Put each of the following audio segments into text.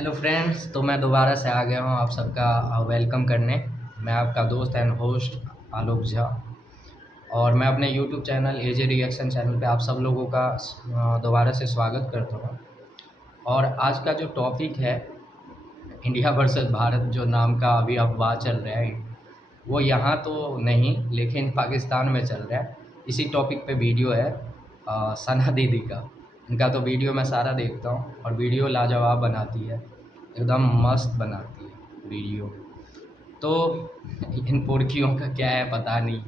Hello friends, तो मैं दोबारा से आ गया हूँ आप सबका वेलकम करने। मैं आपका दोस्त एंड होस्ट आलोक झा, और मैं अपने यूट्यूब चैनल एजे रिएक्शन चैनल पे आप सब लोगों का दोबारा से स्वागत करता हूँ। और आज का जो टॉपिक है, इंडिया वर्सेस भारत जो नाम का अभी अफवाह चल रहा है, वो यहाँ तो नहीं लेकिन पाकिस्तान में चल रहा है। इसी टॉपिक पे वीडियो है सना दीदी का। इनका तो वीडियो मैं सारा देखता हूँ और वीडियो लाजवाब बनाती है, एकदम मस्त बनाती है वीडियो। तो इन पुर्खियों का क्या है पता नहीं,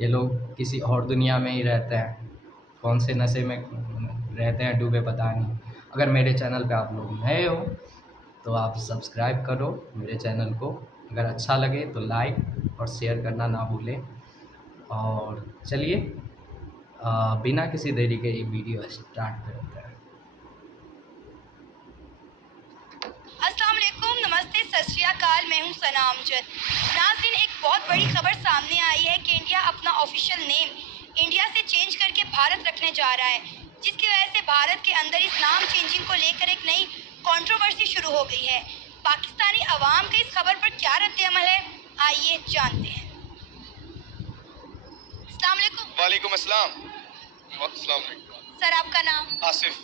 ये लोग किसी और दुनिया में ही रहते हैं, कौन से नशे में रहते हैं डूबे पता नहीं। अगर मेरे चैनल पे आप लोग नए हो तो आप सब्सक्राइब करो मेरे चैनल को, अगर अच्छा लगे तो लाइक और शेयर करना ना भूलें। और चलिए बिना किसी देरी के ये वीडियो स्टार्ट करते हैं। अस्सलाम वालेकुम, नमस्ते, सत श्री अकाल। मैं हूं सना अमजद। नाज़रीन, एक बहुत बड़ी खबर सामने आई है कि इंडिया अपना ऑफिशियल नेम इंडिया से चेंज करके भारत रखने जा रहा है, जिसकी वजह से भारत के अंदर इस नाम चेंजिंग को लेकर एक नई कंट्रोवर्सी शुरू हो गई है। पाकिस्तानी अवाम का इस खबर पर क्या रद्द-ए-अमल है, आइए जानते हैं। अस्सलाम वालेकुम। वालेकुम अस्सलाम। अस्सलाम वालेकुम। सर, आपका नाम? आसिफ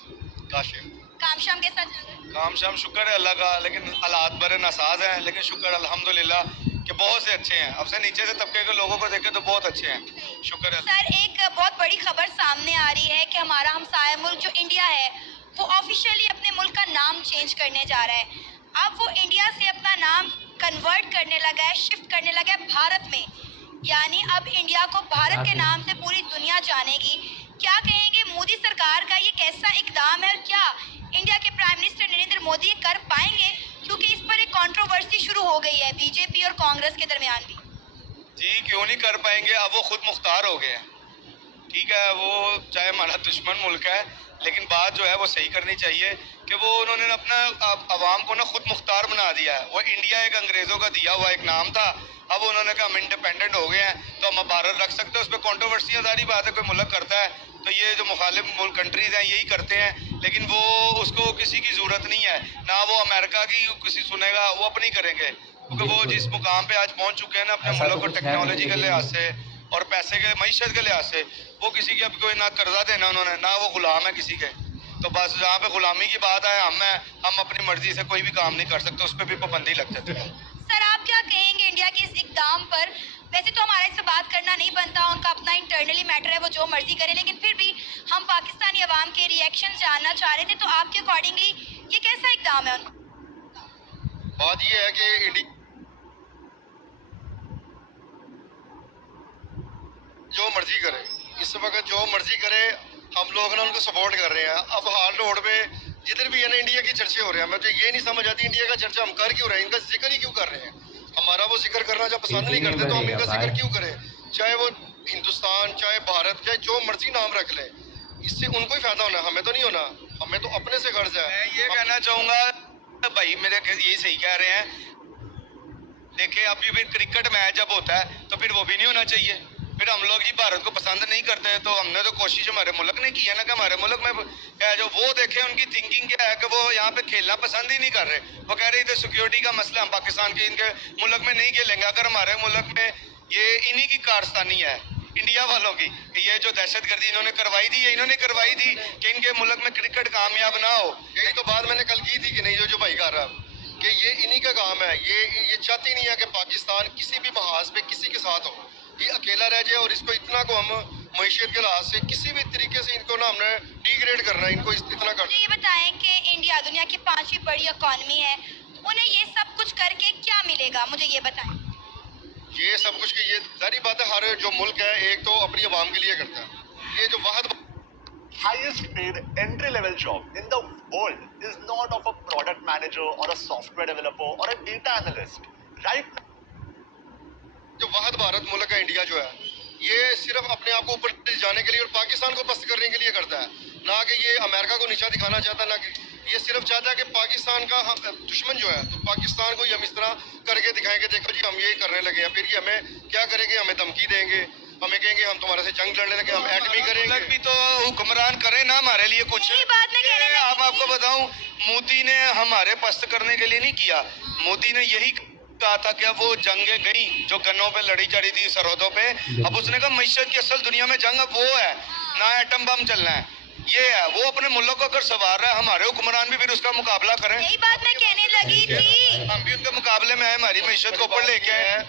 काशिफ। काम शाम कैसा चल रहा है? काम शाम शुक्र है अल्लाह का, लेकिन हालात बड़े नासाज हैं, लेकिन शुक्र अल्हम्दुलिल्लाह कि बहुत से अच्छे हैं। अब से नीचे से तबके के लोगों को देखें तो बहुत अच्छे हैं, शुक्र है। सर, एक बहुत बड़ी खबर सामने आ रही है कि हमारा हमसाया मुल्क जो इंडिया है वो ऑफिशियली अपने मुल्क का नाम चेंज करने जा रहा है। अब वो इंडिया से अपना नाम कन्वर्ट करने लगा है, शिफ्ट करने लगा है भारत में। यानी अब इंडिया को भारत के नाम से पूरी दुनिया जानेगी। क्या कहेंगे मोदी सरकार का ये कैसा इकदाम है, और क्या इंडिया के प्राइम मिनिस्टर नरेंद्र मोदी ये कर पाएंगे? क्योंकि इस पर एक कंट्रोवर्सी शुरू हो गई है बीजेपी और कांग्रेस के दरमियान भी। जी, क्यों नहीं कर पाएंगे? अब वो खुद मुख्तार हो गए हैं। ठीक है, वो चाहे हमारा दुश्मन मुल्क है, लेकिन बात जो है वो सही करनी चाहिए कि वो उन्होंने अपना अवाम को ना खुद मुख्तार बना दिया है। वो इंडिया एक अंग्रेज़ों का दिया हुआ एक नाम था, अब उन्होंने कहा हम इंडिपेंडेंट हो गए हैं तो हम भारत रख सकते हैं। उस पर कॉन्ट्रोवर्सियाँ सारी बात है, कोई मुल्क करता है तो ये जो मुखालिफ मुल्क कंट्रीज़ हैं यही करते हैं, लेकिन वो उसको किसी की ज़रूरत नहीं है, ना वो अमेरिका की किसी सुनेगा, वो अपनी करेंगे। क्योंकि वो जिस मुकाम पे आज पहुँच चुके हैं ना अपने मुल्क को टेक्नोलॉजी के लिहाज से और पैसे के मईशत के लिहाज से, वो किसी की अब कोई ना कर्जा देना उन्होंने, ना वो गुलाम है किसी के। तो बस जहाँ पे गुलामी की बात है, हम अपनी मर्जी से कोई भी काम नहीं कर सकते, उस पर भी पाबंदी लग जाती है। सर, आप क्या कहेंगे इंडिया के इस इकदाम पर? वैसे तो हमारा इससे बात करना नहीं बनता, उनका अपना इंटरनली मैटर है, वो जो मर्जी करे, लेकिन फिर भी हम पाकिस्तानी अवाम के रिएक्शन जानना चाह रहे थे। तो आपके अकॉर्डिंगली ये कैसा इकदाम है उनका? बात ये है कि जो मर्जी करे, इस वक्त जो मर्जी करे, हम लोग ना उनको सपोर्ट कर रहे हैं। अब हाल रोड पे जिधर भी है ना इंडिया की चर्चे हो रहे हैं, मुझे ये नहीं समझ आती इंडिया का चर्चा हम कर क्यों रहे हैं, इनका जिक्र ही क्यों कर रहे हैं। हमारा वो जिक्र करना जब पसंद नहीं करते तो हम इनका जिक्र क्यों करें? चाहे वो हिंदुस्तान, चाहे भारत, चाहे जो मर्जी नाम रख ले, इससे उनको ही फायदा होना, हमें तो नहीं होना। हमें तो अपने से गर्ज है। मैं ये कहना चाहूंगा भाई, मेरे यही सही कह रहे हैं। देखिए, अभी भी क्रिकेट मैच जब होता है तो फिर वो भी नहीं होना चाहिए। फिर हम लोग जी भारत को पसंद नहीं करते, तो हमने तो कोशिश हमारे मुल्क ने की है ना कि हमारे मुल्क में जो वो देखे उनकी थिंकिंग क्या है कि वो यहाँ पे खेलना पसंद ही नहीं कर रहे। वो कह रहे थे सिक्योरिटी का मसला, हम पाकिस्तान के इनके मुल्क में नहीं खेलेंगे। अगर हमारे मुल्क में ये इन्हीं की कारस्तानी है, इंडिया वालों की, ये जो दहशतगर्दी इन्होंने करवाई थी, ये इन्होंने करवाई थी कि इनके मुल्क में क्रिकेट कामयाब ना हो। यही तो बात मैंने कल की थी कि नहीं, जो भाई कर रहा कि ये इन्हीं का काम है। ये चाहती नहीं है कि पाकिस्तान किसी भी महाज पे किसी के साथ हो, ये अकेला रह जाए। और इसको इतना को हम मईशत के लिहाज से किसी भी तरीके से इनको ना हमने डिग्रेड करना है, इनको इतना कर। ये बताएं कि इंडिया दुनिया की 5वीं बड़ी इकॉनमी है, उन्हें ये सब कुछ करके क्या मिलेगा, मुझे ये बताएं। ये सब कुछ की ये सारी बातें हर जो मुल्क है एक तो अपनी आवाम के लिए करता है। ये जो वहद highest paid entry level job in the world is not of a product manager or a software developer or a data analyst. Right now, जो वहद भारत मुल्क है इंडिया जो है, ये सिर्फ अपने आप को ऊपर जाने के लिए और पाकिस्तान को पस्त करने के लिए करता है, ना कि ये अमेरिका को नीचा दिखाना चाहता, ना कि ये सिर्फ चाहता है कि पाकिस्तान का दुश्मन जो है, तो पाकिस्तान को हम इस तरह करके दिखाएंगे, देखो जी हम ये करने लगे हैं, फिर ये हमें क्या करेंगे, हमें धमकी देंगे। हमें कहेंगे हम तुम्हारे से जंग लड़ने लगे, हम एटमी करेंगे। भी तो हुक्मरान करे ना हमारे लिए कुछ। यही बात मैं कहने लगी। अब आपको बताऊं, मोदी ने हमारे पस्त करने के लिए नहीं किया। मोदी ने यही कहा था कि वो जंगें गई जो गन्नों पे लड़ी चढ़ी थी सरहदों पे। अब उसने कहा मईशत की असल दुनिया में जंग अब वो है ना, एटम बम चलना है, ये है। वो अपने मुल्क को अगर संवार रहा है, हमारे हुक्मरान भी फिर उसका मुकाबला करें। यही बात मैं कहने लगी थी। हम भी उनके मुकाबले में आए, हमारी मईशत को ऊपर लेके आए हैं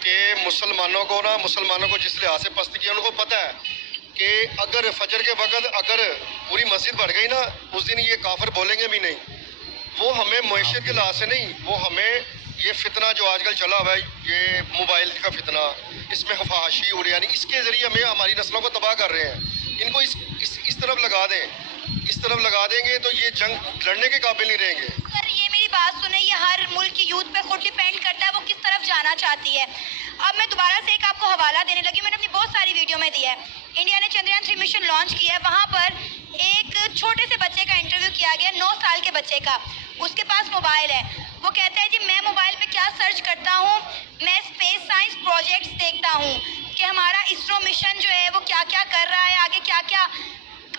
कि मुसलमानों को जिस लिहाज से पस्त किया, उनको पता है कि अगर फजर के वक्त अगर पूरी मस्जिद भर गई ना, उस दिन ये काफिर बोलेंगे भी नहीं। वो हमें मैशत के लिहाज से नहीं, वो हमें ये फितना जो आजकल चला हुआ है, ये मोबाइल का फितना, इसमें फहाशी और यानी इसके ज़रिए हमें हमारी नस्लों को तबाह कर रहे हैं। इनको इस तरफ लगा दें, इस तरफ लगा देंगे तो ये जंग लड़ने के काबिल नहीं रहेंगे। सर ये मेरी बात सुने, ये हर मुल्क की यूथ पे खुद डिपेंड करता है वो किस तरफ जाना चाहती है। अब मैं दोबारा से एक आपको हवाला देने लगी, मैंने अपनी बहुत सारी वीडियो में दिया है। इंडिया ने चंद्रयान 3 मिशन लॉन्च किया है, वहाँ पर एक छोटे से बच्चे का इंटरव्यू किया गया, 9 साल के बच्चे का। उसके पास मोबाइल है, वो कहता है जी मैं मोबाइल पे क्या सर्च करता हूँ, मैं स्पेस साइंस प्रोजेक्ट्स देखता हूँ कि हमारा इसरो मिशन जो है वो क्या क्या कर रहा है, आगे क्या क्या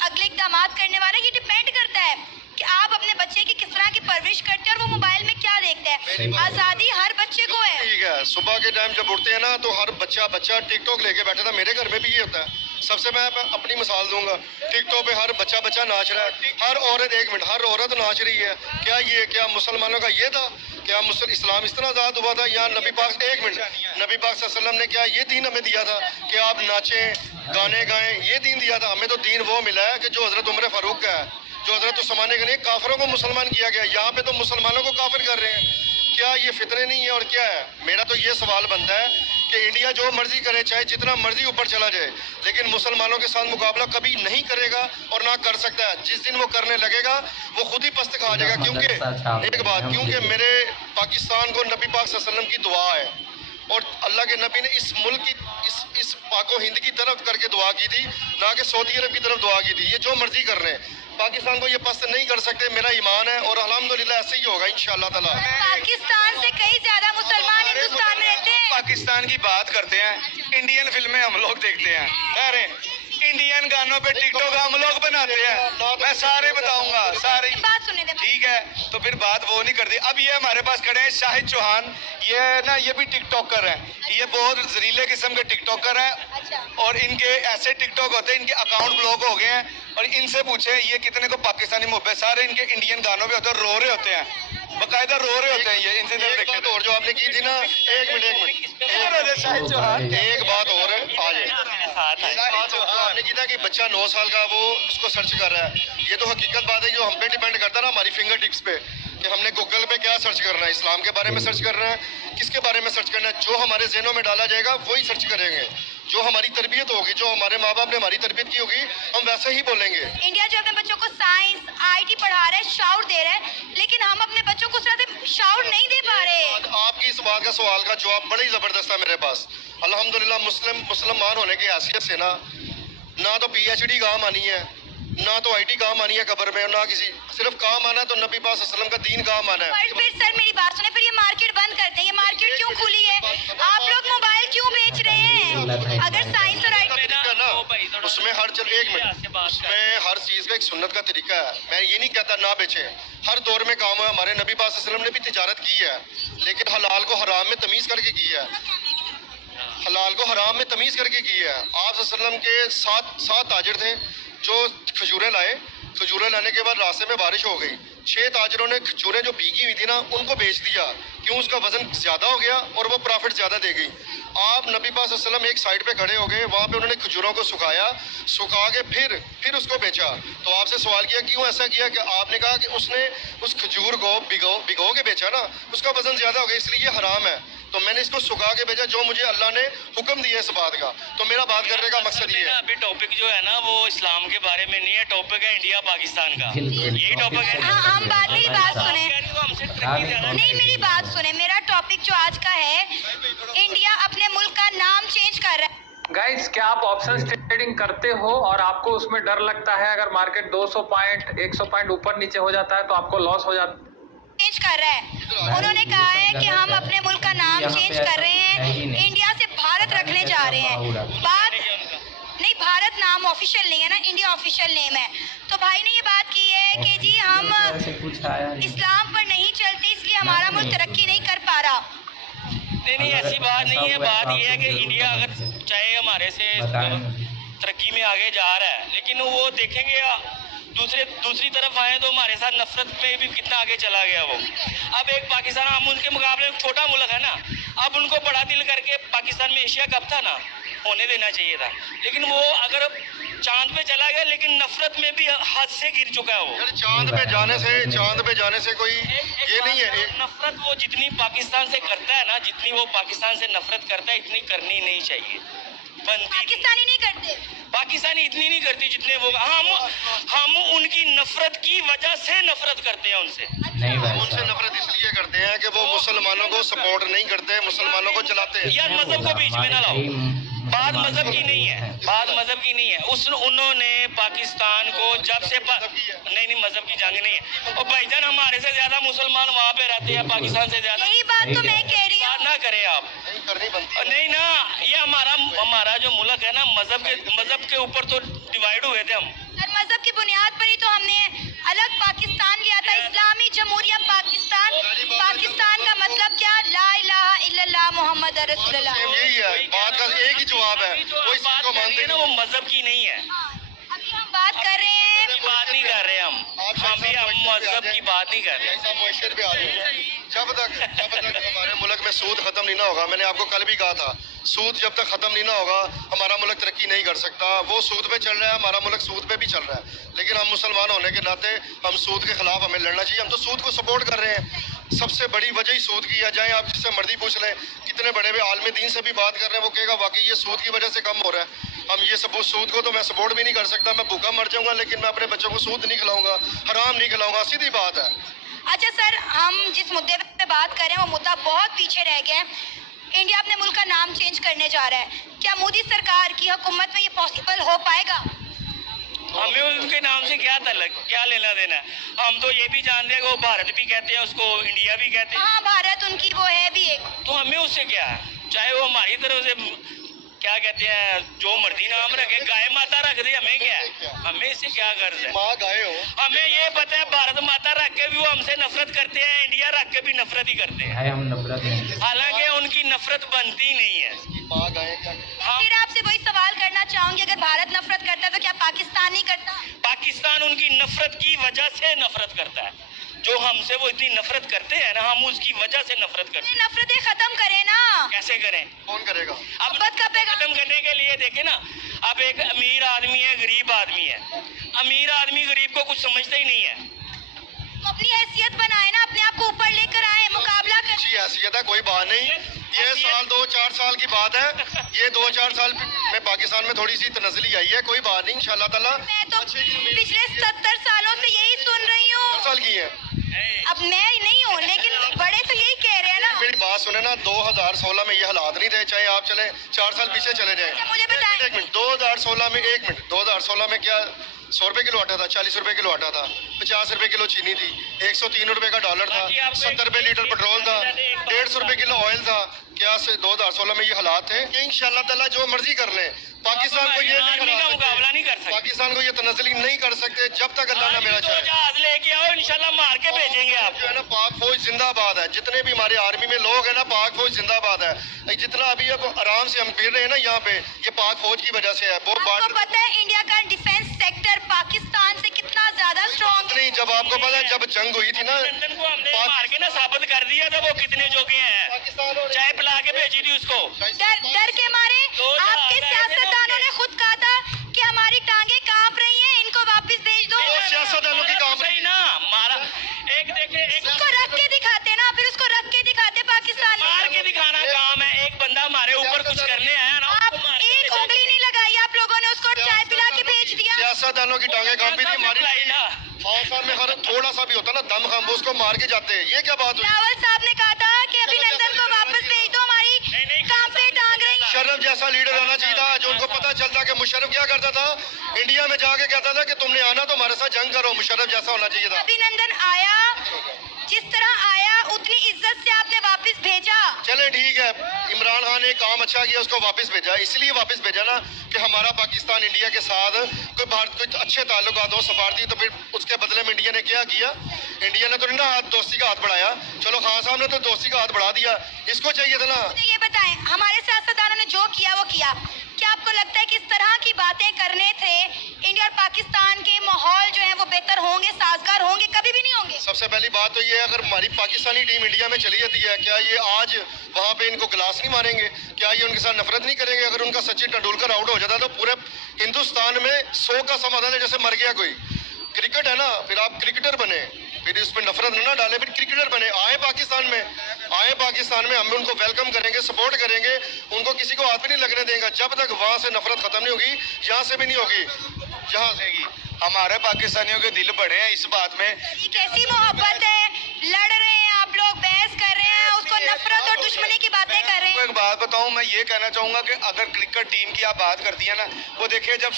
अगले इक़दाम करने वाला है। ये डिपेंड करता है कि आप अपने बच्चे की किस तरह की परवरिश करते हैं और वो मोबाइल में क्या देखते हैं। आज़ादी हर बच्चे को है। ठीक है, सुबह के टाइम जब उठते हैं ना तो हर बच्चा टिकटॉक लेके बैठा था। मेरे घर में भी ये होता है। सबसे मैं अपनी मिसाल दूंगा, टिकटॉक पे हर बच्चा नाच रहा है, हर औरत, एक मिनट, हर औरत नाच रही है। क्या मुसलमानों का ये था? क्या इस्लाम इस तरह आज़ाद हुआ था? या नबी पाक, एक मिनट, नबी पाक सल्लल्लाहु अलैहि वसल्लम ने क्या ये दीन हमें दिया था कि आप नाचें, गाने गाएं? ये दीन दिया था हमें। तो दीन वो मिला है कि जो हज़रत उमर फारूक का है, जो हज़रत उस्मान के लिए काफिरों को मुसलमान किया गया। यहाँ पे तो मुसलमानों को काफिर कर रहे हैं। क्या ये फितने नहीं है और क्या है? मेरा तो ये सवाल बनता है कि इंडिया जो मर्जी करे, चाहे जितना मर्जी ऊपर चला जाए, लेकिन मुसलमानों के साथ मुकाबला कभी नहीं करेगा और ना कर सकता है। जिस दिन वो करने लगेगा वो खुद ही पस्त खा जाएगा। क्योंकि एक बात, क्योंकि मेरे पाकिस्तान को नबी पाक सल्लल्लाहु अलैहि वसल्लम की दुआ है और अल्लाह के नबी ने इस मुल्क की इस पाको हिंद की तरफ करके दुआ की थी, ना कि सऊदी अरब की तरफ दुआ की थी। ये जो मर्जी कर रहे हैं, पाकिस्तान को ये पसंद नहीं कर सकते, मेरा ईमान है और अल्हम्दुलिल्लाह ऐसे ही होगा इंशाअल्लाह ताला। पाकिस्तान से कई ज्यादा मुसलमान हिंदुस्तान में रहते हैं। पाकिस्तान की बात करते हैं, इंडियन फिल्में हम लोग देखते हैं, अरे इंडियन गानों पे टिकटॉक हम लोग बनाते हैं। मैं सारे बताऊंगा, सारे। बात सुने थे। ठीक है, तो फिर बात वो नहीं करती। अब ये हमारे पास खड़े हैं शाहिद चौहान, ये भी टिकटॉकर हैं। ये बहुत जरीले किस्म के टिकटॉकर हैं और इनके ऐसे टिकटॉक होते हैं, इनके अकाउंट ब्लॉक हो गए हैं। और इनसे पूछे ये कितने को पाकिस्तानी मोहब्बत, सारे इनके इंडियन गानों पे होते हैं, रो रहे होते हैं, बकायदा रो रहे होते हैं। ये इनसे एक बात और जो आपने की थी ना, एक मिनट, शाहिद चौहान, एक बात और है, आ जाए। आपने की था कि बच्चा 9 साल का वो उसको सर्च कर रहा है। ये तो हकीकत बात है, जो हम पे डिपेंड करता है ना, हमारी फिंगर टिप्स पे, कि हमने गूगल पे क्या सर्च करना है, इस्लाम के बारे में सर्च करना है, किसके बारे में सर्च करना है। जो हमारे ज़हनों में डाला जाएगा वही सर्च करेंगे। जो हमारी तरबियत होगी, जो हमारे माँ बाप ने हमारी तरबियत की होगी, हम वैसे ही बोलेंगे। इंडिया जो अपने बच्चों को साइंस IT पढ़ा रहा है, शाउर दे रहा है, लेकिन हम अपने बच्चों को उस तरह से शाउर नहीं दे पा रहे। आपकी इस बात का सवाल का जवाब बड़ा ही ज़बरदस्त है मेरे पास। अल्हम्दुलिल्लाह मुसलमान होने की हैसियत से ना तो PhD काम आनी है, ना तो IT काम आनी है कब्र में, ना किसी, सिर्फ काम आना तो नबी पाक सल्लल्लाहु अलैहि वसल्लम का दीन काम आना है। पर फिर सर मेरी बात सुने, फिर ये मार्केट बंद कर दें। ये मार्केट क्यों खुली है? आप लोग मोबाइल क्यों बेच रहे हैं? अगर साइंस और IT ना, उसमें एक मिनट, उसमें हर चीज़ का एक सुन्नत का तरीका है। मैं ये नहीं कहता ना बेचें, हर दौर में काम है। हमारे नबी पाक सल्लल्लाहु अलैहि वसल्लम ने भी तिजारत की है, लेकिन हलाल को हराम में तमीज़ करके की है, हलाल को हराम में तमीज़ करके की है। आप सल्लल्लाहु अलैहि वसल्लम के 7 ताजिर थे जो खजूरें लाए। खजूरें लाने के बाद रास्ते में बारिश हो गई, 6 ताजिरों ने खजूरें जो भीगी हुई थी ना, उनको बेच दिया। क्यों? उसका वजन ज़्यादा हो गया और वो प्रॉफिट ज़्यादा दे गई। आप नबी पाक सल्लल्लाहु अलैहि वसल्लम एक साइड पे खड़े हो गए, वहाँ पे उन्होंने खजूरों को सुखा के फिर उसको बेचा। तो आपसे सवाल किया क्यों ऐसा किया? कि आपने कहा कि उसने उस खजूर को भिगो के बेचा ना, उसका वजन ज़्यादा हो गया, इसलिए ये हराम है। तो मैंने इसको सुखा के भेजा, जो मुझे अल्लाह ने हुक्म दिया इस बात का। तो मेरा बात करने का मकसद ये है, अभी टॉपिक जो है ना वो इस्लाम के बारे में नहीं है, टॉपिक है इंडिया पाकिस्तान का। यही टॉपिक है। हाँ, हम मेरी बात सुने, नहीं मेरी बात सुने, मेरा टॉपिक जो आज का है, इंडिया अपने मुल्क का नाम चेंज कर रहा है। गाइस, क्या आप ऑप्शंस ट्रेडिंग करते हो और आपको उसमें डर लगता है अगर मार्केट 200 पॉइंट 100 पॉइंट ऊपर नीचे हो जाता है तो आपको लॉस हो जाता है? चेंज कर रहा है। उन्होंने कहा है कि हम अपने मुल्क का नाम चेंज कर रहे हैं, इंडिया से भारत रखने जा रहे हैं। बात नहीं, भारत नाम ऑफिशियल नहीं है ना, इंडिया ऑफिशियल नेम है। तो भाई ने ये बात की है कि जी हम इस्लाम पर नहीं चलते, इसलिए हमारा मुल्क तरक्की नहीं कर पा रहा। नहीं, ऐसी बात नहीं है। बात ये है कि इंडिया अगर चाहे हमारे से तरक्की में आगे जा रहा है, लेकिन वो देखेंगे दूसरी तरफ आए तो हमारे साथ नफरत में भी कितना आगे चला गया वो। अब एक पाकिस्तान, हम उनके मुकाबले में छोटा मुल्क है ना, अब उनको बड़ा दिल करके पाकिस्तान में एशिया कप था ना, होने देना चाहिए था। लेकिन वो अगर चांद पे चला गया, लेकिन नफरत में भी हद से गिर चुका है वो। चांद पे जाने से कोई ये नहीं है। नफरत वो जितनी पाकिस्तान से करता है ना, जितनी वो पाकिस्तान से नफरत करता है, इतनी करनी नहीं चाहिए। पाकिस्तानी नहीं करते, पाकिस्तानी इतनी नहीं करती जितने वो। हम उनकी नफरत की वजह से नफरत करते हैं उनसे। हम उनसे नफरत इसलिए करते हैं कि वो मुसलमानों को सपोर्ट नहीं करते, मुसलमानों को चलाते हैं। यार मजहब को बीच में ना लाओ, बात मजहब की नहीं है, बात मजहब की नहीं है। उन्होंने पाकिस्तान को जब से नहीं मजहब की जंग नहीं है। और भाईजान हमारे से ज्यादा मुसलमान वहाँ पे रहते हैं, पाकिस्तान से ज्यादा। यही बात तो मैं कह रही हूँ। ना करें आप, नहीं ना, ये हमारा जो मुल्क है ना, मजहब के ऊपर तो डिवाइड हुए थे हम। मजहब की बुनियाद पर ही तो हमने अलग पाकिस्तान लिया था, इस्लामी जमहूरिया पाकिस्तान। पाकिस्तान का मतलब क्या? ला इलाहा इल्लल्लाह मुहम्मद रसूलुल्लाह। यही है बात का एक ही जवाब है। कोई बात को मानते ना, वो मजहब की नहीं है। अभी हम बात कर रहे हैं, बात नहीं कर रहे हम मजहब की बात नहीं कर रहे। जब तक हमारे मुल्क में सूद खत्म नहीं ना होगा, मैंने आपको कल भी कहा था, सूद जब तक खत्म नहीं ना होगा हमारा मुल्क तरक्की नहीं कर सकता। वो सूद पे चल रहा है, हमारा मुल्क सूद पे भी चल रहा है, लेकिन हम मुसलमान होने के नाते हम सूद के खिलाफ हमें लड़ना चाहिए। हम तो सूद को सपोर्ट कर रहे हैं। सबसे बड़ी वजह ही सूद की है। चाहे आप जिससे मर्जी पूछ लें, कितने बड़े बड़े आलम दीन से भी बात कर रहे हैं, वो कहेगा वाकई ये सूद की वजह से कम हो रहा है। हम ये सूद को तो मैं सपोर्ट भी नहीं कर सकता, मैं भूखा मर जाऊंगा, लेकिन मैं अपने बच्चों को सूद नहीं खिलाऊंगा, हराम नहीं खिलाऊंगा, सीधी बात है। अच्छा सर, हम जिस मुद्दे पे बात कर रहे हैं वो मुद्दा बहुत पीछे रह गया है। इंडिया अपने मुल्क का नाम चेंज करने जा रहा है, क्या मोदी सरकार की हुकूमत में ये पॉसिबल हो पाएगा? हमें उनके नाम से क्या लेना देना है? हम तो ये भी जानते हैं कि वो भारत भी कहते हैं, उसको इंडिया भी कहते हैं। हाँ, भारत उनकी वो है भी एक। तो हमें उससे क्या है? चाहे वो हमारी तरफ से क्या कहते हैं, जो मर्जी नाम रखे, गाय माता रख दे, हमें क्या है? हमें इससे क्या गर्ज है? माँ गाय हो। हमें ये पता है भारत माता रख के भी वो हमसे नफरत करते हैं, इंडिया रख के भी नफरत ही करते हैं। हम नफरत नहीं, हालांकि उनकी नफरत बनती नहीं है। फिर आपसे वही सवाल करना चाहूंगी, अगर भारत नफरत करता है तो क्या पाकिस्तान नहीं करता? पाकिस्तान उनकी नफरत की वजह से नफरत करता है। जो हमसे वो इतनी नफरत करते हैं ना, हम उसकी वजह से नफरत करते हैं। नफरतें खत्म करें ना। कैसे करें? कौन करेगा? अब खत्म करने के लिए देखे ना, अब एक अमीर आदमी है, गरीब आदमी है। अमीर आदमी गरीब को कुछ समझता ही नहीं है। तो अपनी हैसियत बनाए ना, अपने आप को ऊपर लेकर आए, मुकाबला कर। अच्छी हैसियत है, कोई बात नहीं। ये साल 2-4 साल की बात है, ये 2-4 साल में पाकिस्तान में थोड़ी सी तनज़ली आई है, कोई बात नहीं, इंशाल्लाह ताला। मैं तो पिछले 70 सालों से यही सुन रही हूँ। 4 साल की है। अब मैं नहीं हूँ, लेकिन बड़े तो यही कह रहे हैं ना। मेरी बात सुने ना, 2016 में ये हालात नहीं थे, चाहे आप चले 4 साल पीछे चले जाएं। मुझे बताएं। एक मिनट, 2016 में 1 मिनट, 2016 में क्या 100 रुपए किलो आटा था, 40 रुपए किलो आटा था, 50 रुपए किलो चीनी थी, 103 रुपए का डॉलर था, 70 रुपए लीटर पेट्रोल था, 150 रुपए किलो ऑयल था। क्या 2016 में ये हालात थे? कि इंशाल्लाह ताला जो मर्जी कर लें, पाकिस्तान को ये मुकाबला नहीं कर सकते, पाकिस्तान को ये तनज़ली नहीं कर सकते जब तक अल्लाह ना मेरा चाहे। जहाज लेके आओ, इंशाल्लाह मार के भेजेंगे आप। जो है ना, पाक फौज जिंदाबाद है। जितने भी हमारे आर्मी में लोग हैं ना, पाक फौज जिंदाबाद है। जितना अभी अब आराम से हम फिर रहे हैं ना यहाँ पे, ये पाक फौज की वजह से है। वो आपको पता है इंडिया का डिफेंस सेक्टर पाकिस्तान से कितना ज्यादा स्ट्रॉन्ग? नहीं, जब आपको पता है जब जंग हुई थी ना, लंदन को हमने मार के ना साबित कर दिया था वो कितने जोगे हैं। चाय पिला के भेजी थी उसको, डर के मारे। आपके सियासतदानों ने खुद कहा था कि हमारी टांगे कांप रही हैं, इनको वापस भेज दो। सियासतदानों की काम सही ना, मारा एक देखे, उसको रख के दिखाते ना, फिर उसको रख के दिखाते पाकिस्तान। मार के दिखाना काम है। एक बंदा हमारे ऊपर कुछ करने आया ना, आप एक उंगली नहीं लगाई आप लोगों ने, उसको चाय पिला के भेज दिया। सियासतदानों की टांगे कांपी थी हमारी। मौसम में हर थोड़ा सा भी होता ना दम खम, उसको मार के जाते हैं। ये क्या बात हुई? रावल साहब ने कहा था कि अभिनंदन को वापस भेज दो, हमारी कांपे टांग रही। मुशर्रफ जैसा लीडर आना चाहिए था, जो उनको पता चलता कि मुशर्रफ क्या करता था, इंडिया में जाके कहता था कि तुमने आना तो हमारे साथ जंग करो। मुशर्रफ जैसा होना चाहिए था। अभिनंदन आया, जिस तरह आया उतनी इज्जत से आपने वापस भेजा। चले ठीक है, इमरान खान ने काम अच्छा किया, उसको वापस भेजा, इसलिए वापस भेजा ना कि हमारा पाकिस्तान इंडिया के साथ कोई अच्छे ताल्लुकात हो सफारती। तो फिर उसके बदले में इंडिया ने क्या किया? इंडिया ने तो नहीं ना दोस्ती का हाथ बढ़ाया। चलो खान साहब ने तो दोस्ती का हाथ बढ़ा दिया, इसको चाहिए था ना। ये बताएं, हमारे सियासतदानों ने जो किया वो किया, क्या आपको लगता है कि इस तरह की बातें करने से इंडिया और पाकिस्तान के माहौल जो है वो बेहतर होंगे, साजगार होंगे? कभी भी नहीं होंगे। सबसे पहली बात तो ये है, अगर हमारी पाकिस्तानी टीम इंडिया में चली जाती है, क्या ये आज वहाँ पे इनको गिलास नहीं मारेंगे? क्या ये उनके साथ नफरत नहीं करेंगे? अगर उनका सचिन तेंदुलकर आउट हो जाता तो पूरे हिंदुस्तान में 100 का समाधान है, जैसे मर गया कोई। क्रिकेट है ना, फिर आप क्रिकेटर बने, फिर इसमें नफरत ना डाले, फिर क्रिकेटर बने, आए पाकिस्तान में हम उनको वेलकम करेंगे, सपोर्ट करेंगे, उनको किसी को हाथ भी नहीं लगने देंगे जब तक वहाँ से नफरत खत्म नहीं होगी, यहाँ से भी नहीं होगी, जहाँ से ही। हमारे पाकिस्तानियों के दिल बड़े हैं इस बात में। ये कैसी मोहब्बत है? लड़ रहे हैं आप लोग, बहस कर रहे हैं, उसको नफरत और दुश्मनी की बातें कर रहे हैं। एक बात बताऊं, मैं ये कहना चाहूंगा कि अगर क्रिकेट टीम की आप बात करती है ना, वो देखिए जब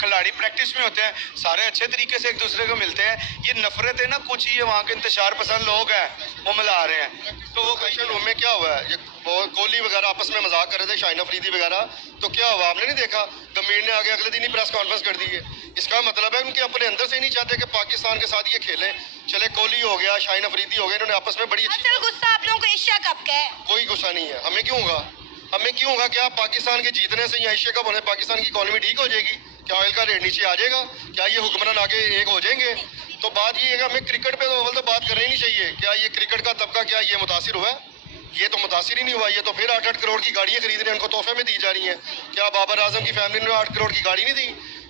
खिलाड़ी प्रैक्टिस में होते हैं सारे अच्छे तरीके से एक दूसरे को मिलते हैं। ये नफरत है ना, कुछ ये वहाँ के इंतशार पसंद लोग हैं वो मिला रहे हैं। तो वो क्वेश्चन रूम में क्या हुआ है? ये कोहली वगैरह आपस में मजाक कर रहे थे, शाहिन अफरीदी वगैरह, तो क्या हुआ? आपने नहीं देखा? गंभीर ने आगे अगले दिन ही प्रेस कॉन्फ्रेंस कर दी है। इसका मतलब है उनके अपने अंदर से ही नहीं चाहते कि पाकिस्तान के साथ ये खेलें। चले कोहली हो गया, शाहिन अफरीदी हो गए, इन्होंने आपस में बड़ी असल गुस्सा आप लोगों को एशिया कप का है। कोई गुस्सा नहीं है। हमें क्यों होगा? क्या पाकिस्तान के जीतने से या एशिया कप होने पाकिस्तान की इकोनॉमी ठीक हो जाएगी? क्या ऑयल का रेट नीचे आ जाएगा? क्या ये हुक्मरान आगे एक हो जाएंगे? तो बात ये है कि हमें क्रिकेट पे तो अव्वल तो बात करनी नहीं चाहिए। क्या ये क्रिकेट का तबका क्या ये मुतासिर हुआ? ये तो मुतासिर ही नहीं हुआ। ये तो फिर 8-8 करोड़ की गाड़ियाँ खरीद रहे हैं, उनको तोहफे में दी जा रही हैं। क्या बाबर आजम की फैमिली ने 8 करोड़ की गाड़ी नहीं दी?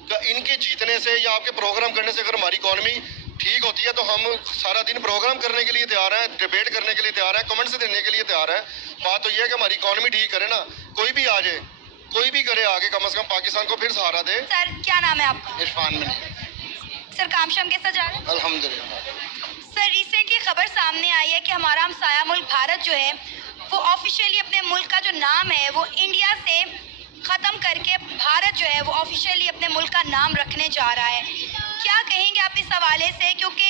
क्या इनके जीतने से या आपके प्रोग्राम करने से अगर हमारी इकोनॉमी ठीक होती है तो हम सारा दिन प्रोग्राम करने के लिए तैयार हैं, डिबेट करने के लिए तैयार हैं, कमेंट्स देने के लिए तैयार हैं। बात तो ये है कि हमारी इकोनॉमी ठीक करे ना, कोई भी आ जाए, कोई भी करे आगे, कम से कम पाकिस्तान को फिर सहारा दे। सर क्या नाम है आपका? इरफान में सर काम शाम कैसा जा रहा है? अल्हम्दुलिल्लाह। सर रिसेंटली खबर सामने आई है कि हमारा हमसाया मुल्क भारत जो है वो ऑफिशियली अपने मुल्क का जो नाम है वो इंडिया से ख़त्म करके भारत जो है वो ऑफिशियली अपने मुल्क का नाम रखने जा रहा है। क्या कहेंगे आप इस हवाले से? क्योंकि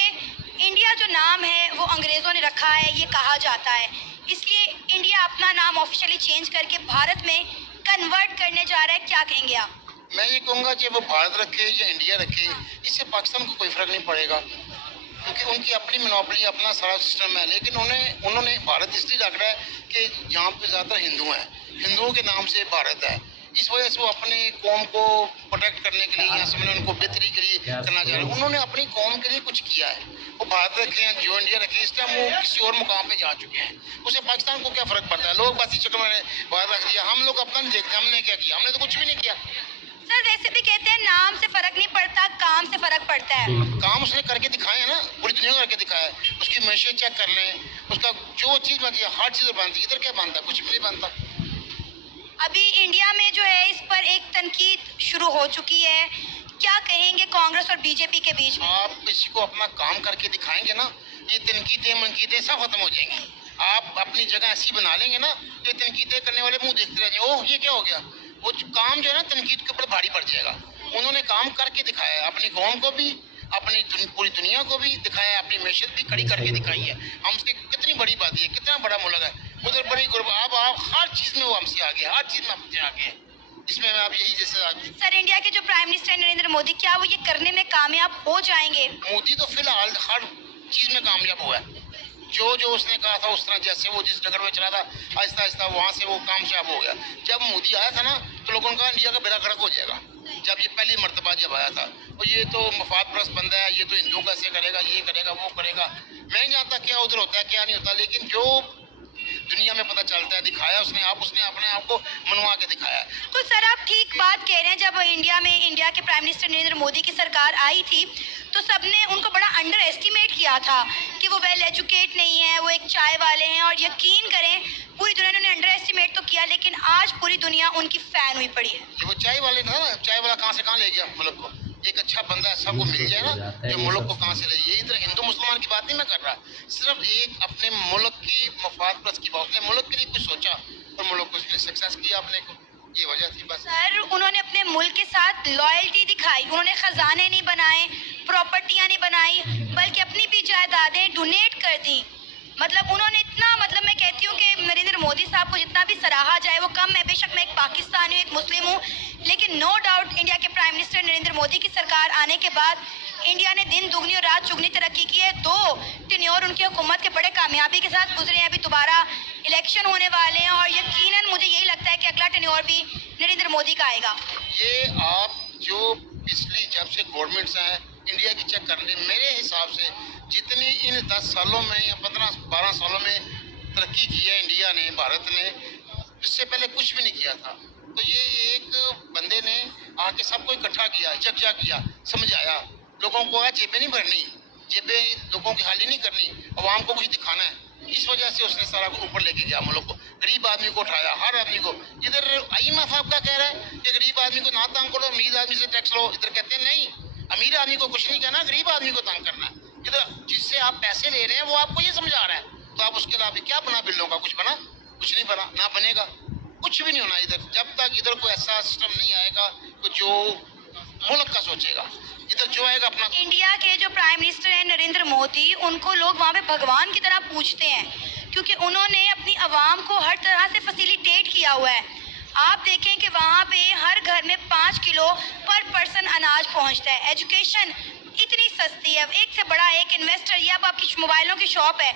इंडिया जो नाम है वो अंग्रेज़ों ने रखा है, ये कहा जाता है, इसलिए इंडिया अपना नाम ऑफिशियली चेंज करके भारत में कन्वर्ट करने जा रहा है। क्या कहेंगे आप? मैं ये कहूँगा कि वो भारत रखे या इंडिया रखे, इससे पाकिस्तान को कोई फ़र्क नहीं पड़ेगा, क्योंकि उनकी अपनी मोनोपोली, अपना सारा सिस्टम है। लेकिन उन्होंने भारत इसलिए रख रहा है कि यहाँ पे ज़्यादातर हिंदू हैं, हिंदुओं के नाम से भारत है। इस वजह से वो अपनी कौम को प्रोटेक्ट करने के लिए या समझ उनको बेहतरी के लिए करना चाह रहे हैं। उन्होंने अपनी कौम के लिए कुछ किया है। वो भारत रखे हैं, जो इंडिया रखे, इस टाइम वो किसी और मुकाम पे जा चुके हैं। उसे पाकिस्तान को क्या फ़र्क पड़ता है? लोग बस इस चक्कर में भारत रख दिया, हम लोग अपना नहीं देखते हमने क्या किया। हमने तो कुछ भी नहीं किया। सर वैसे भी कहते हैं नाम से फर्क नहीं पड़ता, काम से फर्क पड़ता है। काम उसने करके दिखाया है ना, पूरी दुनिया को करके दिखाया है। उसकी मैशेज चेक कर लें, उसका जो चीज़ बनती है हर चीज़ बनती है। इधर क्या बनता है? कुछ भी नहीं बनता। अभी इंडिया में जो है इस पर एक तनकीद शुरू हो चुकी है, क्या कहेंगे कांग्रेस और बीजेपी के बीच में? आप किसी को अपना काम करके दिखाएंगे ना, ये तनकीदें मनकीदें सब खत्म हो जाएंगी। आप अपनी जगह ऐसी बना लेंगे ना, ये तनकीदें करने वाले मुंह देखते रह जाएंगे, ओह ये क्या हो गया। वो काम जो है ना तनकीद के ऊपर भारी पड़ जाएगा। उन्होंने काम करके दिखाया है, अपनी कौम को भी, अपनी पूरी दुनिया को भी दिखाया है, अपनी मैशत भी खड़ी करके दिखाई है। हम उसकी कितनी बड़ी बात है, कितना बड़ा मुल्क है, उधर बड़ी अब आप हर चीज़ में वो हमसे आगे, हर चीज़ में हमसे आगे है। इसमें आप यही जैसे आगे। सर इंडिया के जो प्राइम मिनिस्टर नरेंद्र मोदी, क्या वो ये करने में कामयाब हो जाएंगे? मोदी तो फिलहाल हर चीज़ में कामयाब हुआ है। जो उसने कहा था उस तरह, जैसे वो जिस जगह में चला था आहिस्ता आहिस्ता वहाँ से वो कामयाब हो गया। जब मोदी आया था ना तो लोगों ने कहा इंडिया का बेड़ा गर्क हो जाएगा। जब ये पहली मर्तबा जब आया था तो ये तो मफाद परस्त बंदा है, ये तो हिंदुओं का ऐसे करेगा, ये करेगा, वो करेगा। मैं नहीं जानता क्या उधर होता है क्या नहीं होता, लेकिन जो दुनिया में पता चलता है दिखाया उसने अपने आप को मनवा के दिखाया। तो सर आप ठीक बात कह रहे हैं। जब इंडिया के प्राइम मिनिस्टर नरेंद्र मोदी की सरकार आई थी तो सबने उनको बड़ा अंडर एस्टिमेट किया था कि वो वेल एजुकेट नहीं है, वो एक चाय वाले हैं, और यकीन करें पूरी दुनिया ने अंडर एस्टिमेट तो किया, लेकिन आज पूरी दुनिया उनकी फैन हुई पड़ी है। ये वो चाय वाले था ना, चाय वाला कहाँ से कहाँ ले गया मुल्क को। एक अच्छा बंदा ऐसा को मिल जाए ना जो मुल्क को कहाँ से ले जाए। इधर हिंदू मुसलमान की बात नहीं मैं कर रहा, सिर्फ एक अपने मुल्क की मफाद परस्त की बात। उसने मुल्क के लिए कुछ सोचा और मुल्क को उसने सक्सेस किया अपने को, ये वजह थी बस। सर उन्होंने अपने मुल्क के साथ लॉयल्टी दिखाई, उन्होंने खजाने नहीं बनाए, प्रॉपर्टियां नहीं बनाई, बल्कि अपनी भी जायदादें डोनेट कर दी। मतलब उन्होंने इतना, मतलब मैं कहती हूँ कि नरेंद्र मोदी मोदी साहब को जितना भी सराहा जाए वो कम है। बेशक मैं एक पाकिस्तानी हूँ, एक मुस्लिम हूँ, लेकिन नो डाउट इंडिया के प्राइम मिनिस्टर नरेंद्र मोदी की सरकार आने के बाद इंडिया ने दिन दुगनी और रात चुगनी तरक्की की है। 2 टेन्योर उनकी हुकूमत के बड़े कामयाबी के साथ गुजरे हैं। अभी दोबारा इलेक्शन होने वाले हैं और यकीनन मुझे यही लगता है कि अगला टेन्योर भी नरेंद्र मोदी का आएगा। ये आप जो पिछली जब से गवर्नमेंट्स हैं इंडिया की चेक कर लें, मेरे हिसाब से जितनी इन 10 सालों में या 15-12 सालों में तरक्की की है इंडिया ने, भारत ने, इससे पहले कुछ भी नहीं किया था। तो ये एक बंदे ने आके सबको इकट्ठा किया, जगजा किया, समझाया, लोगों को जेबें नहीं भरनी, जेबें लोगों की खाली नहीं करनी, अवाम को कुछ दिखाना है। इस वजह से उसने सारा ऊपर लेके गया मुल्क को, गरीब आदमी को उठाया, हर आदमी को। इधर IMF आपका कह रहा है कि गरीब आदमी को ना तंग करो, अमीर आदमी से टैक्स लो। इधर कहते हैं नहीं, अमीर आदमी को कुछ नहीं कहना, गरीब आदमी को तंग करना है। इधर जिससे आप पैसे ले रहे हैं वो आपको ये समझा रहा है, तो आप उसके अलावा क्या बना बिल्लों का? कुछ बना? कुछ नहीं बना, ना बनेगा, कुछ भी नहीं होना इधर। जब तक इधर कोई ऐसा सिस्टम नहीं आएगा जो मुल्क का सोचेगा, इधर जो आएगा अपना। इंडिया के जो प्राइम मिनिस्टर हैं नरेंद्र मोदी, उनको लोग वहाँ पे भगवान की तरह पूजते हैं, क्योंकि उन्होंने अपनी आवाम को हर तरह से फैसिलिटेट किया हुआ है। आप देखें कि वहाँ पे हर घर में 5 किलो पर पर्सन अनाज पहुँचता है। एजुकेशन इतनी सस्ती है, एक से बड़ा एक इन्वेस्टर। ये अब आपकी मोबाइलों की शॉप है।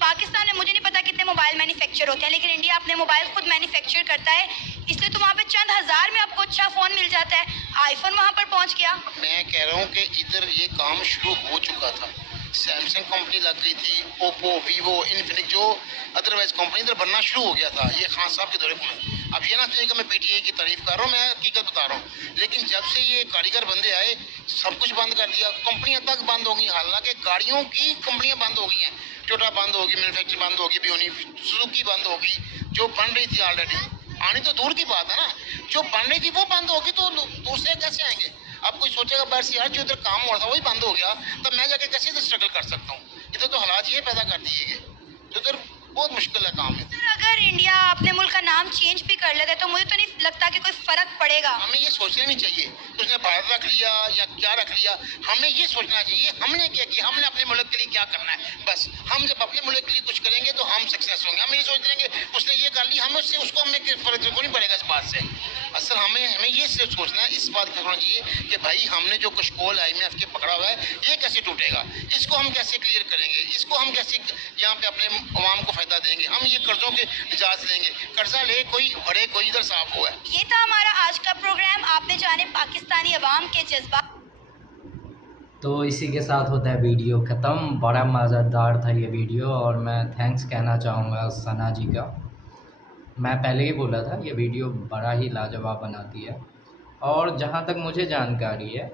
पाकिस्तान में मुझे नहीं पता कितने मोबाइल मैन्युफैक्चर होते हैं, लेकिन इंडिया अपने मोबाइल खुद मैन्युफैक्चर करता है, इसलिए तो वहाँ पे चंद हज़ार में आपको अच्छा फ़ोन मिल जाता है। आईफोन वहाँ पर पहुँच गया। मैं कह रहा हूँ कि इधर ये काम शुरू हो चुका था, सैमसंग कंपनी लग गई थी, ओप्पो, वीवो, इन्फिनिक्स, जो अदरवाइज कंपनी इधर बनना शुरू हो गया था ये खान साहब के दौरे में। अब ये ना चाहिए कि मैं PTI की तारीफ कर रहा हूँ, मैं हकीकत बता रहा हूँ। लेकिन जब से ये कारीगर बंदे आए, सब कुछ बंद कर दिया, कंपनियां तक बंद हो गई। हालांकि गाड़ियों की कंपनियां बंद हो गई हैं, टोयोटा बंद होगी, मैन्युफैक्चरिंग बंद होगी, बियोनी, सुजुकी बंद होगी, जो बन रही थी ऑलरेडी। आनी तो दूर की बात है ना, जो बन रही थी वो बंद होगी तो दूसरे कैसे आएंगे? अब कोई सोचेगा बाहर से यार जो इधर काम हो रहा था वही बंद हो गया, तब मैं जाके कैसे इधर स्ट्रगल कर सकता हूँ? इधर तो हालात ये पैदा कर दिए गए, तो इधर बहुत मुश्किल है काम है। अगर इंडिया अपने मुल्क का नाम चेंज भी कर लेता है तो मुझे तो नहीं लगता कि कोई फर्क पड़ेगा। हमें ये सोचना नहीं चाहिए उसने भारत रख लिया या क्या रख लिया, हमें ये सोचना चाहिए हमने क्या किया, हमने अपने मुल्क के लिए क्या करना है। बस हम जब अपने मुल्क के लिए कुछ करेंगे तो हम सक्सेस होंगे। हम ये सोच लेंगे उसने ये कर ली, हमें उससे उसको हमें फर्क को नहीं पड़ेगा इस बात से। असल हमें ये सोचना है, इस बात का होना चाहिए कि भाई हमने जो कशकोल IMF के पकड़ा हुआ है ये कैसे टूटेगा, इसको हम कैसे क्लियर करेंगे, इसको हम कैसे यहाँ पे अपने अवाम को फायदा देंगे। हम ये कर्जों के इजाज़त लेंगे, कर्जा ले कोई भरे कोई इधर साफ हुआ है। ये था हमारा आज का प्रोग्राम। आपने जाने पाकिस्तानी अवाम के जज्बात। तो इसी के साथ होता है वीडियो ख़त्म। बड़ा मज़ेदार था ये वीडियो और मैं थैंक्स कहना चाहूँगा सना जी का। मैं पहले ही बोला था ये वीडियो बड़ा ही लाजवाब बनाती है, और जहाँ तक मुझे जानकारी है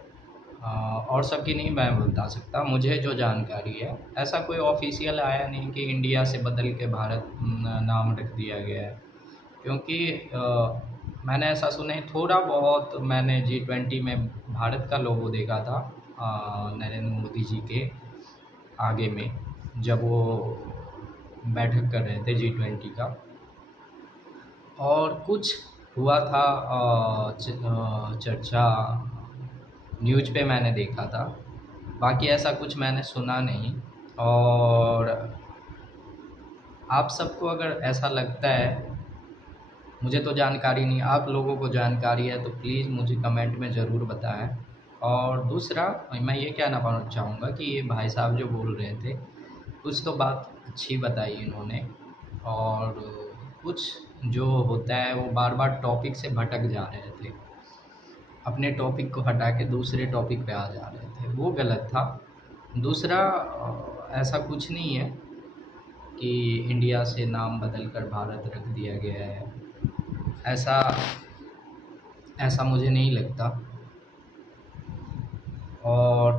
और सबकी नहीं मैं बता सकता, मुझे जो जानकारी है ऐसा कोई ऑफिशियल आया नहीं कि इंडिया से बदल के भारत नाम रख दिया गया है। क्योंकि मैंने ऐसा सुना है, थोड़ा बहुत मैंने G20 में भारत का लोगो देखा था नरेंद्र मोदी जी के आगे में, जब वो बैठक कर रहे थे G20 का, और कुछ हुआ था चर्चा न्यूज़ पे मैंने देखा था, बाकी ऐसा कुछ मैंने सुना नहीं। और आप सबको अगर ऐसा लगता है, मुझे तो जानकारी नहीं, आप लोगों को जानकारी है तो प्लीज़ मुझे कमेंट में ज़रूर बताएं। और दूसरा मैं ये कहना चाहूँगा कि ये भाई साहब जो बोल रहे थे कुछ तो बात अच्छी बताई इन्होंने, और कुछ जो होता है वो बार बार टॉपिक से भटक जा रहे थे, अपने टॉपिक को हटा के दूसरे टॉपिक पे आ जा रहे थे, वो गलत था। दूसरा ऐसा कुछ नहीं है कि इंडिया से नाम बदल कर भारत रख दिया गया है, ऐसा मुझे नहीं लगता। और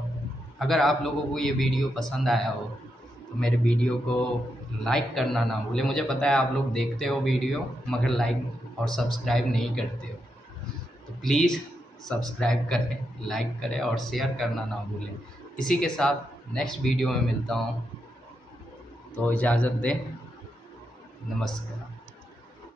अगर आप लोगों को ये वीडियो पसंद आया हो तो मेरे वीडियो को लाइक करना ना भूलें। मुझे पता है आप लोग देखते हो वीडियो मगर लाइक और सब्सक्राइब नहीं करते हो, तो प्लीज़ सब्सक्राइब करें, लाइक करें और शेयर करना ना भूलें। इसी के साथ नेक्स्ट वीडियो में मिलता हूँ, तो इजाज़त दें, नमस्कार।